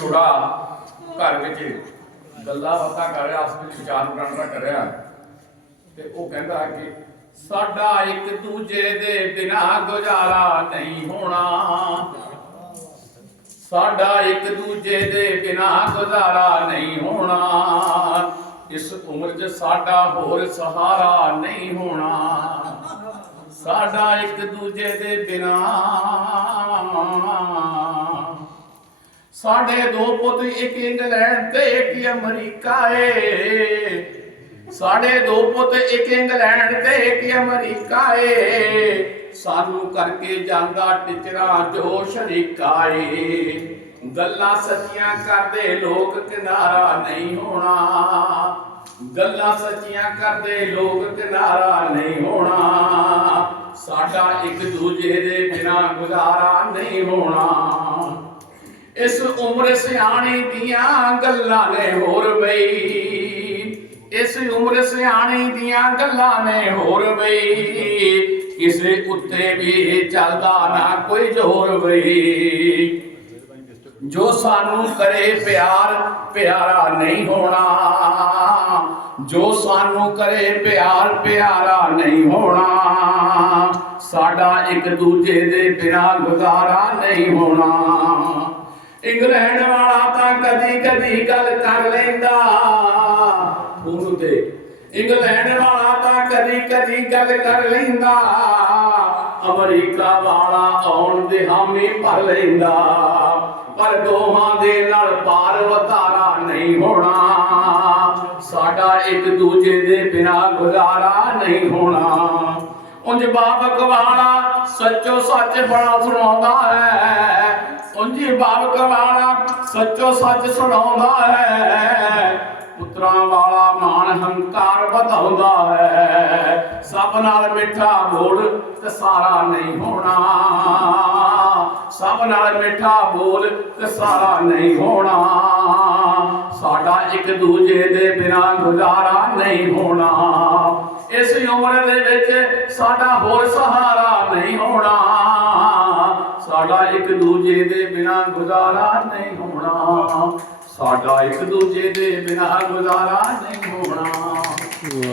ਜੋੜਾ ਘਰ ਵਿੱਚ ਗੱਲਾਂ ਬਾਤਾਂ ਕਰ ਰਿਹਾ, ਆਪਸ ਵਿੱਚ ਵਿਚਾਰ ਵਟਾਂਦਰਾ ਕਰ ਰਿਹਾ। ਤੇ ਉਹ ਕਹਿੰਦਾ ਕਿ ਸਾਡਾ ਇੱਕ ਦੂਜੇ ਦੇ ਬਿਨਾ ਗੁਜ਼ਾਰਾ ਨਹੀਂ ਹੋਣਾ। ਸਾਡਾ ਇੱਕ ਦੂਜੇ ਦੇ ਬਿਨਾ ਗੁਜ਼ਾਰਾ ਨਹੀਂ ਹੋਣਾ। ਇਸ ਉਮਰ 'ਚ ਸਾਡਾ ਹੋਰ ਸਹਾਰਾ ਨਹੀਂ ਹੋਣਾ। ਸਾਡਾ ਇੱਕ ਦੂਜੇ ਦੇ ਬਿਨਾ ਸਾਡੇ ਦੋ ਪੁੱਤ ਇੱਕ ਇੰਗਲੈਂਡ ਤੇ ਇੱਕ ਅਮਰੀਕਾ ਏ। ਸਾਡੇ ਦੋ ਪੁੱਤ ਇੱਕ ਇੰਗਲੈਂਡ ਤੇ ਇੱਕ ਅਮਰੀਕਾ ਏ। ਸਾਨੂੰ ਕਰਕੇ ਜਾਂਦਾ ਟਿਚਰਾ ਜੋ ਸ਼ਰੀਕਾ ਏ। ਗੱਲਾਂ ਸੱਚੀਆਂ ਕਰਦੇ ਲੋਕ ਕਿਨਾਰਾ ਨਹੀਂ ਹੋਣਾ। ਗੱਲਾਂ ਸੱਚੀਆਂ ਕਰਦੇ ਲੋਕ ਕਿਨਾਰਾ ਨਹੀਂ ਹੋਣਾ। ਸਾਡਾ ਇੱਕ ਦੂਜੇ ਦੇ ਬਿਨਾ ਗੁਜ਼ਾਰਾ ਨਹੀਂ ਹੋਣਾ। ਇਸ ਉਮਰ ਸਿਆਣੀ ਦੀਆਂ ਗੱਲਾਂ ਨੇ ਹੋਰ ਬਈ। ਇਸ ਉਮਰ ਸਿਆਣੀ ਦੀਆਂ ਗੱਲਾਂ ਨੇ ਹੋਰ ਬਈ। ਕਿਸੇ ਉੱਤੇ ਵੀ ਚੱਲਦਾ ਨਾ ਕੋਈ ਜ਼ੋਰ ਬਈ। ਜੋ ਸਾਨੂੰ ਕਰੇ ਪਿਆਰ, ਪਿਆਰਾ ਨਹੀਂ ਹੋਣਾ। ਜੋ ਸਾਨੂੰ ਕਰੇ ਪਿਆਰ, ਪਿਆਰਾ ਨਹੀਂ ਹੋਣਾ। ਸਾਡਾ ਇੱਕ ਦੂਜੇ ਦੇ ਬਿਨਾਂ ਗੁਜ਼ਾਰਾ ਨਹੀਂ ਹੋਣਾ। ਇੰਗਲੈਂਡ ਵਾਲਾ ਤਾਂ ਕਦੀ ਕਦੀ ਗੱਲ ਕਰ ਲੈਂਦਾ। ਫੋਨ ਤੇ ਇੰਗਲੈਂਡ ਵਾਲਾ ਤਾਂ ਕਦੀ ਕਦੀ ਗੱਲ ਕਰ ਲੈਂਦਾ। ਅਮਰੀਕਾ ਵਾਲਾ ਆਉਣ ਦੇ ਹਾਮੀ ਭਰ ਲੈਂਦਾ। ਪਰ ਦੋਹਾਂ ਦੇ ਨਾਲ ਪਾਰ ਵਤਾਰਾ ਨਹੀਂ ਹੋਣਾ। ਸਾਡਾ ਇੱਕ ਦੂਜੇ ਦੇ ਬਿਨਾ ਗੁਜ਼ਾਰਾ ਨਹੀਂ ਹੋਣਾ। ਉਂਝ ਬਾਬਕ ਵਾਲਾ ਸੱਚੋ ਸੱਚ ਬੜਾ ਸੁਣਾਉਂਦਾ ਹੈ। ਉਂਝ ਬਾਬਕ ਵਾਲਾ ਸੱਚੋ ਸੱਚ ਸੁਣਾਉਂਦਾ ਹੈ। ਪੁੱਤਰਾਂ ਵਾਲਾ ਮਾਣ ਹੰਕਾਰ ਵਧਾਉਂਦਾ ਹੈ। ਸਭ ਨਾਲ ਮਿੱਠਾ ਬੋਲ ਤੇ ਸਾਰਾ ਨਹੀਂ ਹੋਣਾ। ਸਭ ਨਾਲ ਮਿੱਠਾ ਬੋਲ ਤੇ ਸਾਰਾ ਨਹੀਂ ਹੋਣਾ। ਸਾਡਾ ਇੱਕ ਦੂਜੇ ਦੇ ਬਿਨਾ ਗੁਜ਼ਾਰਾ ਨਹੀਂ ਹੋਣਾ। ਇਸ ਉਮਰ ਦੇ ਵਿੱਚ ਸਾਡਾ ਹੋਰ ਸਹਾਰਾ ਨਹੀਂ ਦੂਜੇ ਦੇ ਬਿਨਾ ਗੁਜ਼ਾਰਾ ਨਹੀਂ ਹੋਣਾ। ਸਾਡਾ ਇੱਕ ਦੂਜੇ ਦੇ ਬਿਨਾ ਗੁਜ਼ਾਰਾ ਨਹੀਂ ਹੋਣਾ।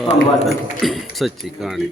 ਧੰਨਵਾਦ। ਸੱਚੀ ਕਹਾਣੀ।